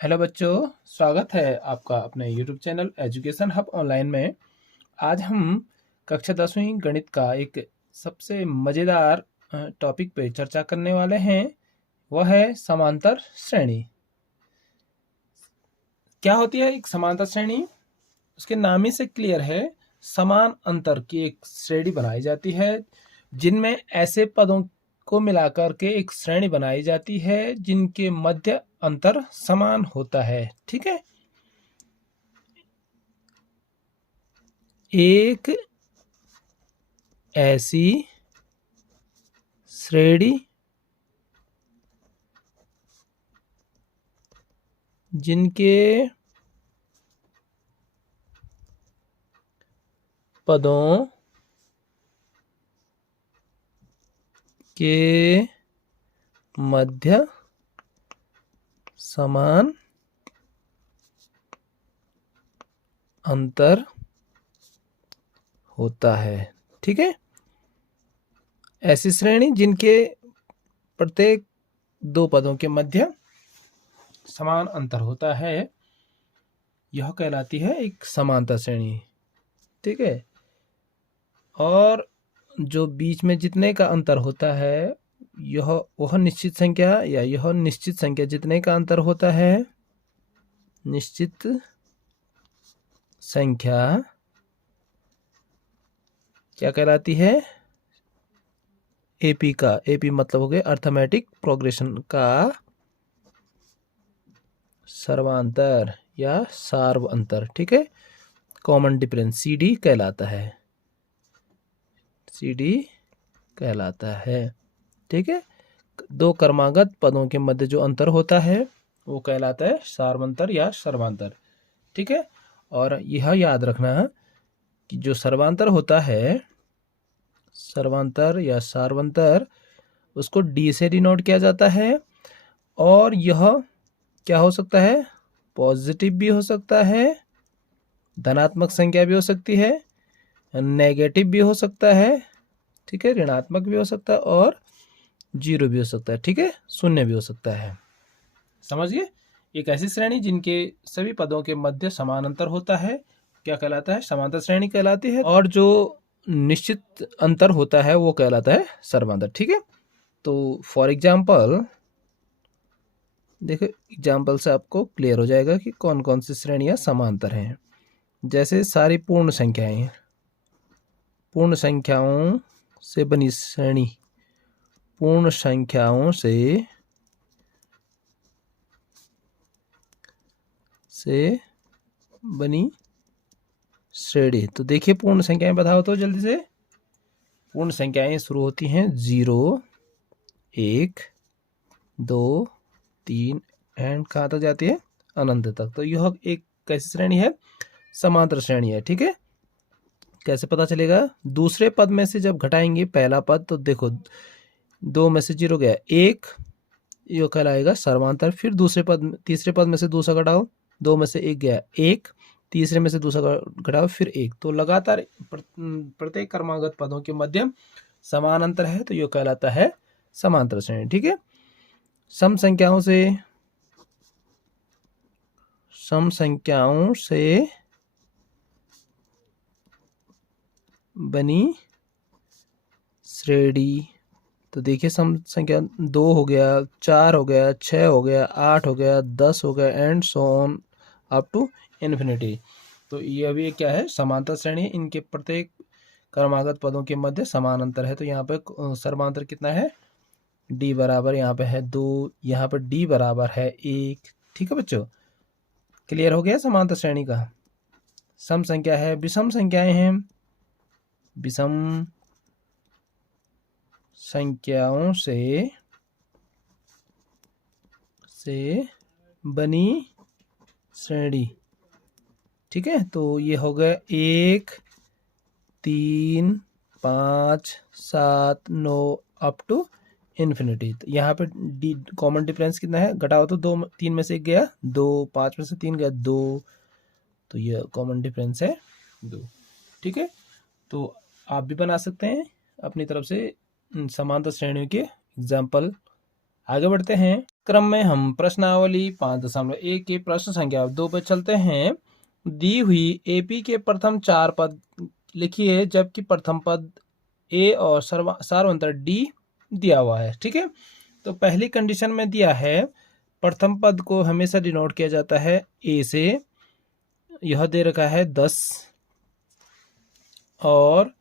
Hello बच्चों, स्वागत है आपका अपने YouTube channel education hub online में। आज हम कक्षा 10वीं गणित का एक सबसे मज़ेदार टॉपिक पे चर्चा करने वाले हैं। वह है समांतर श्रेणी। क्या होती है एक समांतर श्रेणी? उसके नाम ही से क्लियर है, समान अंतर की एक श्रेणी बनाई जाती है जिनमें ऐसे पदों को मिलाकर के एक श्रेणी बनाई जाती है जिनके मध्य अंतर समान होता है। ठीक है, एक ऐसी श्रेणी जिनके पदों के मध्य समान अंतर होता है। ठीक है, ऐसी श्रेणी जिनके प्रत्येक दो पदों के मध्य समान अंतर होता है, यह कहलाती है एक समांतर श्रेणी। ठीक है, और जो बीच में जितने का अंतर होता है वह निश्चित संख्या या यह निश्चित संख्या जितने का अंतर होता है, निश्चित संख्या क्या कहलाती है? एपी का, एपी मतलब हो गया अर्थमेटिक प्रोग्रेशन का सर्वांतर या सार्व अंतर। ठीक है, कॉमन डिफरेंस सीडी कहलाता है, सीडी कहलाता है। ठीक है, दो क्रमागत पदों के मध्य जो अंतर होता है वो कहलाता है सार्वंतर या सर्वांतर। ठीक है, और यह याद रखना कि जो सर्वांतर होता है, सर्वांतर या सार्वंतर, उसको डी से डिनोट किया जाता है। और यह क्या हो सकता है? पॉजिटिव भी हो सकता है, धनात्मक संख्या भी हो सकती है, नेगेटिव भी हो सकता है, ठीक है, ऋणात्मक भी हो सकता है और जीरो भी हो सकता है। ठीक है, शून्य भी हो सकता है। समझिए, एक ऐसी श्रेणी जिनके सभी पदों के मध्य समान अंतर होता है क्या कहलाता है? समांतर श्रेणी कहलाती है। और जो निश्चित अंतर होता है वो कहलाता है सर्वांतर। ठीक है, तो फॉर एग्जाम्पल देखो, एग्जाम्पल से आपको क्लियर हो जाएगा कि कौन कौन सी श्रेणियां समांतर हैं। जैसे सारी पूर्ण संख्याएं, पूर्ण संख्याओं से बनी श्रेणी, पूर्ण संख्याओं से बनी श्रेणी। तो देखिए, पूर्ण संख्याएं बताओ तो जल्दी से। पूर्ण संख्याएं शुरू होती हैं 0, 1, 2, 3 एंड कहाँ तक जाती है? अनंत तक। तो यह एक कैसी श्रेणी है? समांतर श्रेणी है। ठीक है, कैसे पता चलेगा? दूसरे पद में से जब घटाएंगे पहला पद, तो देखो 2 में से 0 गया 1, यह कहलाएगा सर्वांतर। फिर दूसरे पद, तीसरे पद में से दूसरा घटाओ, 2 में से 1 गया 1, तीसरे में से दूसरा घटाओ फिर 1। तो लगातार प्रत्येक क्रमागत पदों के मध्य समान अंतर है, तो यह कहलाता है समांतर श्रेणी। ठीक है, सम संख्याओं से बनी श्रेणी। तो देखिए, सम संख्या 2 हो गया, 4 हो गया, 6 हो गया, 8 हो गया, 10 हो गया and so on up to infinity. तो ये अभी क्या है? समांतर श्रेणी। इनके प्रत्येक क्रमागत पदों के मध्य समान अंतर है। तो यहाँ पे सर्वांतर कितना है? डी बराबर यहाँ पे है 2, यहाँ पर डी बराबर है 1। ठीक है बच्चों, क्लियर हो गया समांतर श्रेणी का। सम संख्या है, विषम संख्याएं हैं, विषम संख्याओं से बनी श्रेणी। ठीक है, तो ये हो गया 1, 3, 5, 7, 9 अप टू इन्फिनिटी। तो यहाँ पे डी कॉमन डिफरेंस कितना है? घटाओ तो 2, 3 में से 1 गया 2, 5 में से 3 गया 2, तो ये कॉमन डिफरेंस है 2। ठीक है, तो आप भी बना सकते हैं अपनी तरफ से समांतर श्रेणियों के एग्जाम्पल। आगे बढ़ते हैं। क्रम में हम प्रश्नावली 5.1 के प्रश्न संख्या 2 पर चलते हैं। दी हुई एपी के प्रथम 4 पद लिखिए, जबकि प्रथम पद ए और सार्वंतर डी दिया हुआ है। ठीक है, तो पहली कंडीशन में दिया है प्रथम पद को हमेशा डिनोट किया जाता है ए से, यह दे रखा है 10, और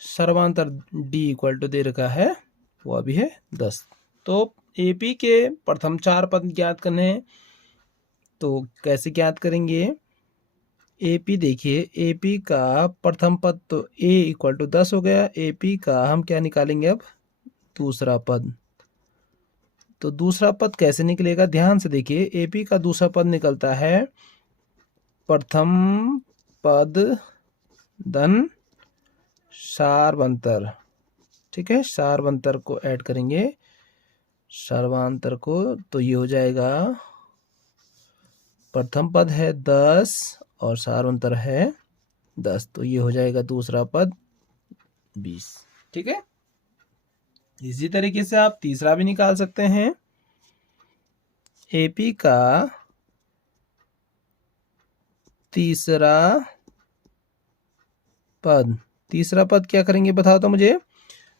सर्वांतर डी इक्वल टू दे रखा है वो अभी है 10। तो एपी के प्रथम 4 पद ज्ञात करने हैं, तो कैसे ज्ञात करेंगे? एपी देखिए, एपी का प्रथम पद तो ए इक्वल टू 10 हो गया। एपी का हम क्या निकालेंगे अब? दूसरा पद। तो दूसरा पद कैसे निकलेगा? ध्यान से देखिए, एपी का दूसरा पद निकलता है प्रथम पद धन सार्वंतर। ठीक है, सार्वंतर को ऐड करेंगे सर्वांतर को, तो ये हो जाएगा प्रथम पद है 10 और सार्वंतर है 10, तो ये हो जाएगा दूसरा पद 20। ठीक है, इसी तरीके से आप तीसरा भी निकाल सकते हैं। एपी का तीसरा पद क्या करेंगे बताओ तो मुझे?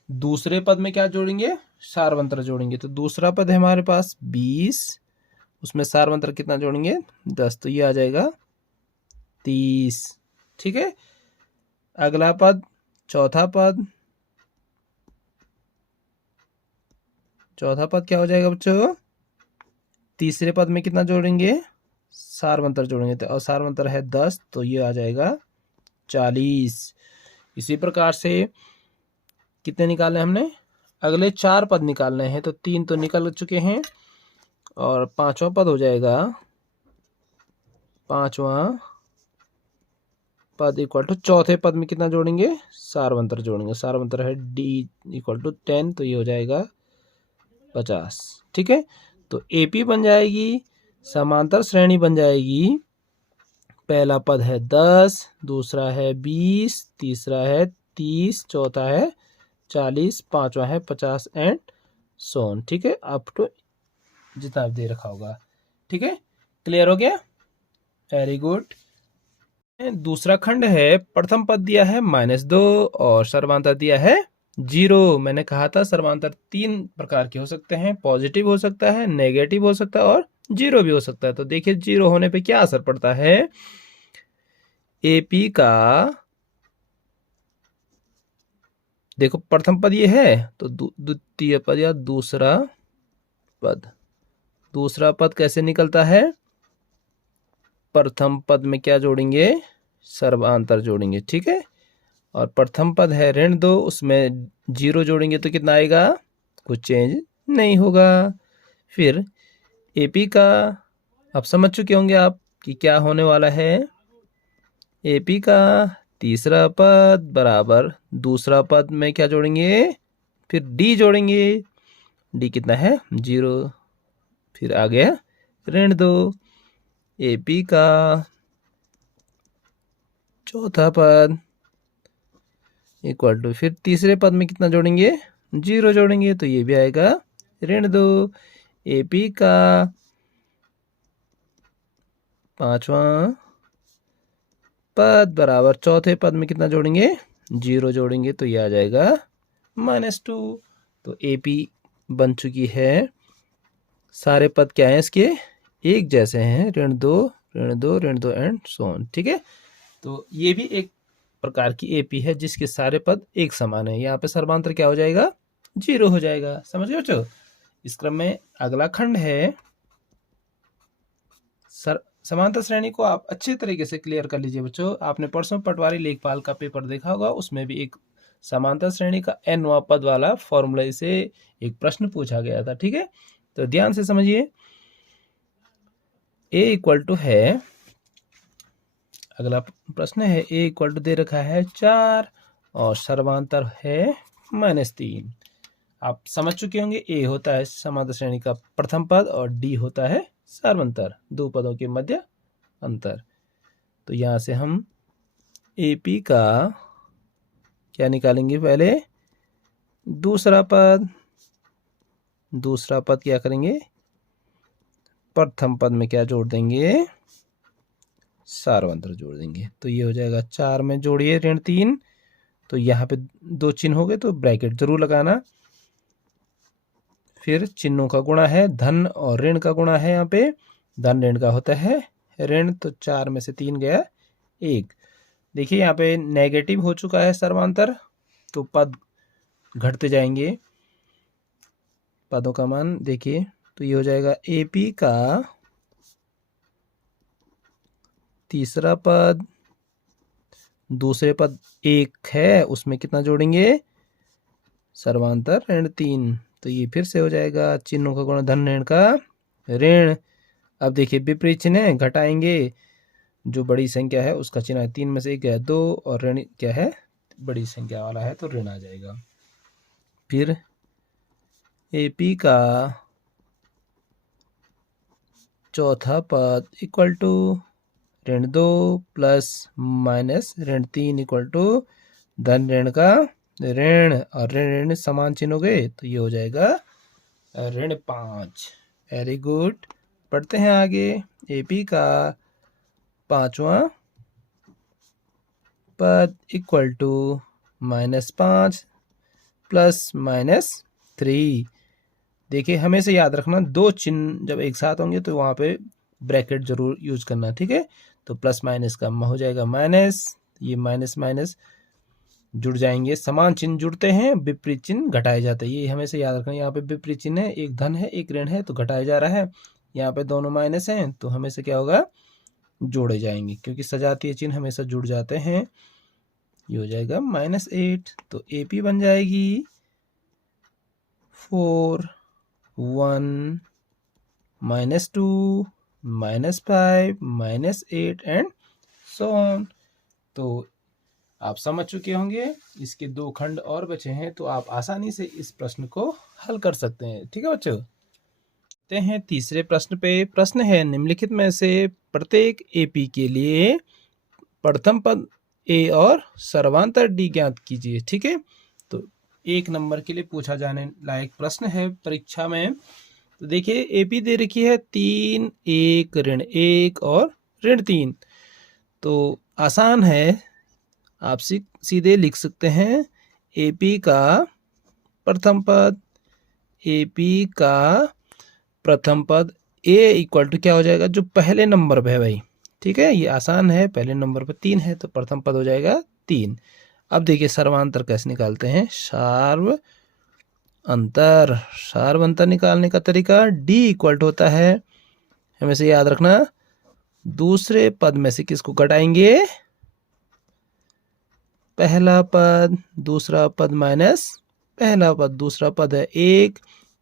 दूसरे पद में क्या जोड़ेंगे? सार्वंतर जोड़ेंगे। तो दूसरा पद है हमारे पास 20, उसमें सार्वंतर कितना जोड़ेंगे? 10, तो ये आ जाएगा 30। ठीक है, अगला पद चौथा पद क्या हो जाएगा बच्चों? तीसरे पद में कितना जोड़ेंगे? सार्वंतर जोड़ेंगे, तो और सार्वंतर है 10, तो ये आ जाएगा 40। इसी प्रकार से कितने निकालने हमने? अगले 4 पद निकालने हैं, तो 3 तो निकल चुके हैं, और 5वां पद हो जाएगा, 5वां पद इक्वल टू चौथे पद में कितना जोड़ेंगे? सार्वंतर जोड़ेंगे। सार्वंतर है डी इक्वल टू 10, तो ये हो जाएगा 50। ठीक है, तो एपी बन जाएगी, समांतर श्रेणी बन जाएगी। पहला पद है 10, दूसरा है 20, तीसरा है 30, चौथा है 40, 5वां है 50 एंड सोन। ठीक है, अप टू जितना दे रखा होगा। ठीक है, क्लियर हो गया? Very good. दूसरा खंड है, प्रथम पद दिया है -2 और सर्वांतर दिया है 0। मैंने कहा था सर्वांतर 3 प्रकार के हो सकते हैं, पॉजिटिव हो सकता है, नेगेटिव हो सकता है और 0 भी हो सकता है। तो देखिए 0 होने पे क्या असर पड़ता है? एपी का देखो प्रथम पद ये है, तो द्वितीय पद या दूसरा पद कैसे निकलता है? प्रथम पद में क्या जोड़ेंगे? सर्वांतर जोड़ेंगे। ठीक है, और प्रथम पद है -2, उसमें 0 जोड़ेंगे तो कितना आएगा? कुछ चेंज नहीं होगा। फिर एपी का अब समझ चुके होंगे आप कि क्या होने वाला है। एपी का तीसरा पद बराबर दूसरा पद में क्या जोड़ेंगे? फिर डी जोड़ेंगे। डी कितना है? 0। फिर आ गया -2। एपी का चौथा पद इक्वल टू, फिर तीसरे पद में कितना जोड़ेंगे? 0 जोड़ेंगे, तो ये भी आएगा -2। एपी का पांचवा पद बराबर चौथे पद में कितना जोड़ेंगे? 0 जोड़ेंगे, तो ये आ जाएगा -2। तो एपी बन चुकी है। सारे पद क्या हैं इसके? एक जैसे हैं, ऋण दो एंड सो ऑन। ठीक है, तो ये भी एक प्रकार की एपी है जिसके सारे पद एक समान है। यहाँ पे सर्वांतर क्या हो जाएगा? 0 हो जाएगा। समझ गए बच्चों? इस क्रम में अगला खंड है, समांतर श्रेणी को आप अच्छे तरीके से क्लियर कर लीजिए बच्चों। आपने परसों पटवारी लेखपाल का पेपर देखा होगा, उसमें भी एक समांतर श्रेणी का nवां पद वाला फॉर्मूला से एक प्रश्न पूछा गया था। ठीक है, तो ध्यान से समझिए। ए इक्वल टू है, अगला प्रश्न है, ए इक्वल टू दे रखा है 4 और सर्वांतर है -3। आप समझ चुके होंगे, ए होता है समांतर श्रेणी का प्रथम पद और डी होता है सर्वांतर, दो पदों के मध्य अंतर। तो यहां से हम एपी का क्या निकालेंगे? पहले दूसरा पद क्या करेंगे? प्रथम पद में क्या जोड़ देंगे, सार्वंतर जोड़ देंगे। तो ये हो जाएगा 4 में जोड़िए ऋण 3, तो यहाँ पे 2 चिन्ह हो गए तो ब्रैकेट जरूर लगाना। फिर चिन्हों का गुणा है, धन और ऋण का गुणा है। यहाँ पे धन ऋण का होता है ऋण, तो 4 में से 3 गया 1। देखिए यहाँ पे नेगेटिव हो चुका है सर्वांतर, तो पद घटते जाएंगे पदों का मान। देखिए तो ये हो जाएगा AP का तीसरा पद, दूसरे पद 1 है, उसमें कितना जोड़ेंगे, सर्वांतर ऋण 3, तो ये फिर से हो जाएगा चिन्हों का गुणा, धन ऋण का ऋण। अब देखिए विपरीत चिन्ह है, घटाएंगे, जो बड़ी संख्या है उसका चिन्ह है, 3 में से 1 गया 2, और ऋण क्या है, बड़ी संख्या वाला है तो ऋण आ जाएगा। फिर AP का चौथा पद इक्वल टू ऋण 2 प्लस माइनस ऋण 3 इक्वल टू धन ऋण का ऋण, और ऋण ऋण समान चिन्ह हो गए, तो ये हो जाएगा ऋण 5। Very good. पढ़ते हैं आगे। AP का पांचवा पद इक्वल टू -5 प्लस -3। देखिए हमेशा याद रखना, 2 चिन्ह जब एक साथ होंगे तो वहां पे ब्रैकेट जरूर यूज करना, ठीक है। तो प्लस माइनस का हो जाएगा माइनस, ये माइनस माइनस जुड़ जाएंगे, समान चिन्ह जुड़ते हैं, विपरीत चिन्ह घटाए जाते हैं, ये हमेशा याद रखना। यहाँ पे विपरीत चिन्ह है, एक धन है एक ऋण है, तो घटाया जा रहा है। यहाँ पे दोनों माइनस हैं, तो हमेशा क्या होगा, जोड़े जाएंगे, क्योंकि सजातीय चिन्ह हमेशा जुड़ जाते हैं। ये हो जाएगा -8, तो AP बन जाएगी 4 1 -2 -5 -8 एंड सो ऑन। तो आप समझ चुके होंगे। इसके 2 खंड और बचे हैं, तो आप आसानी से इस प्रश्न को हल कर सकते हैं, ठीक है बच्चों। ते हैं तीसरे प्रश्न पे। प्रश्न है, निम्नलिखित में से प्रत्येक AP के लिए प्रथम पद A और सर्वांतर D ज्ञात कीजिए, ठीक है। तो 1 नंबर के लिए पूछा जाने लायक प्रश्न है परीक्षा में। तो देखिए AP दे रखी है 3 1 ऋण 1 और ऋण 3, तो आसान है, आप सीधे लिख सकते हैं AP का प्रथम पद, AP का प्रथम पद A इक्वल टू क्या हो जाएगा, जो पहले नंबर पे है भाई, ठीक है, ये आसान है, पहले नंबर पे 3 है तो प्रथम पद हो जाएगा 3। अब देखिए सर्वांतर कैसे निकालते हैं, सार्व अंतर निकालने का तरीका D इक्वल टू होता है, हमेशा याद रखना, दूसरे पद में से किसको घटाएंगे, पहला पद, दूसरा पद माइनस पहला पद, दूसरा पद है 1,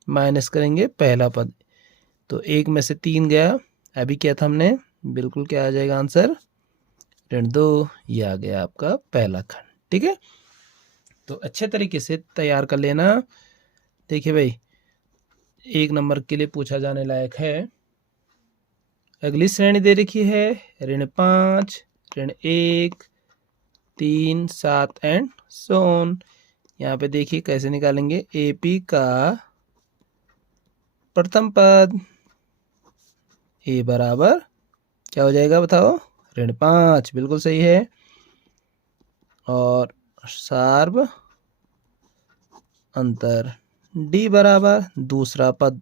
माइनस करेंगे पहला पद, तो 1 में से 3 गया, अभी क्या था हमने, बिल्कुल क्या आ जाएगा आंसर, ऋण 2। ये आ गया आपका पहला खंड, ठीक है। तो अच्छे तरीके से तैयार कर लेना। देखिए भाई 1 नंबर के लिए पूछा जाने लायक है, अगली श्रेणी दे रखी है ऋण 5 ऋण 1 3 7 एंड सो ऑन। यहाँ पे देखिए कैसे निकालेंगे, AP का प्रथम पद A बराबर क्या हो जाएगा बताओ, ऋण 5, बिल्कुल सही है। और सार्व अंतर D बराबर दूसरा पद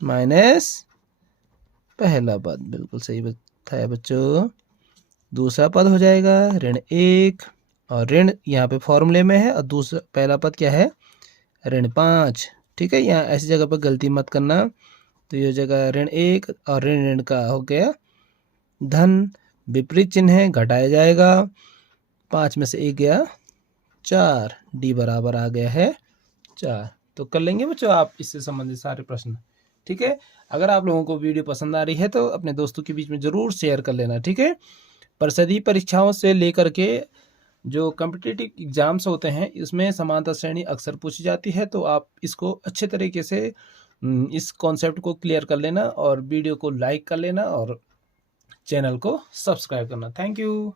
माइनस पहला पद, बिल्कुल सही बताया बच्चों। दूसरा पद हो जाएगा ऋण 1, और ऋण यहाँ पे फॉर्मूले में है, और दूसरा पहला पद क्या है, ऋण 5, ठीक है। यहाँ ऐसी जगह पर गलती मत करना, तो ये हो जाएगा ऋण 1 और ऋण ऋण का हो गया धन, विपरीत चिन्ह है, घटाया जाएगा, 5 में से 1 गया 4, D बराबर आ गया है 4। तो कर लेंगे बच्चों आप इससे संबंधित सारे प्रश्न, ठीक है। अगर आप लोगों को वीडियो पसंद आ रही है तो अपने दोस्तों के बीच में जरूर शेयर कर लेना, ठीक है। परिषदीय परीक्षाओं से लेकर के जो कॉम्पिटिटिव एग्जाम्स होते हैं, इसमें समांतर श्रेणी अक्सर पूछी जाती है, तो आप इसको अच्छे तरीके से इस कॉन्सेप्ट को क्लियर कर लेना, और वीडियो को लाइक कर लेना, और चैनल को सब्सक्राइब करना। Thank you.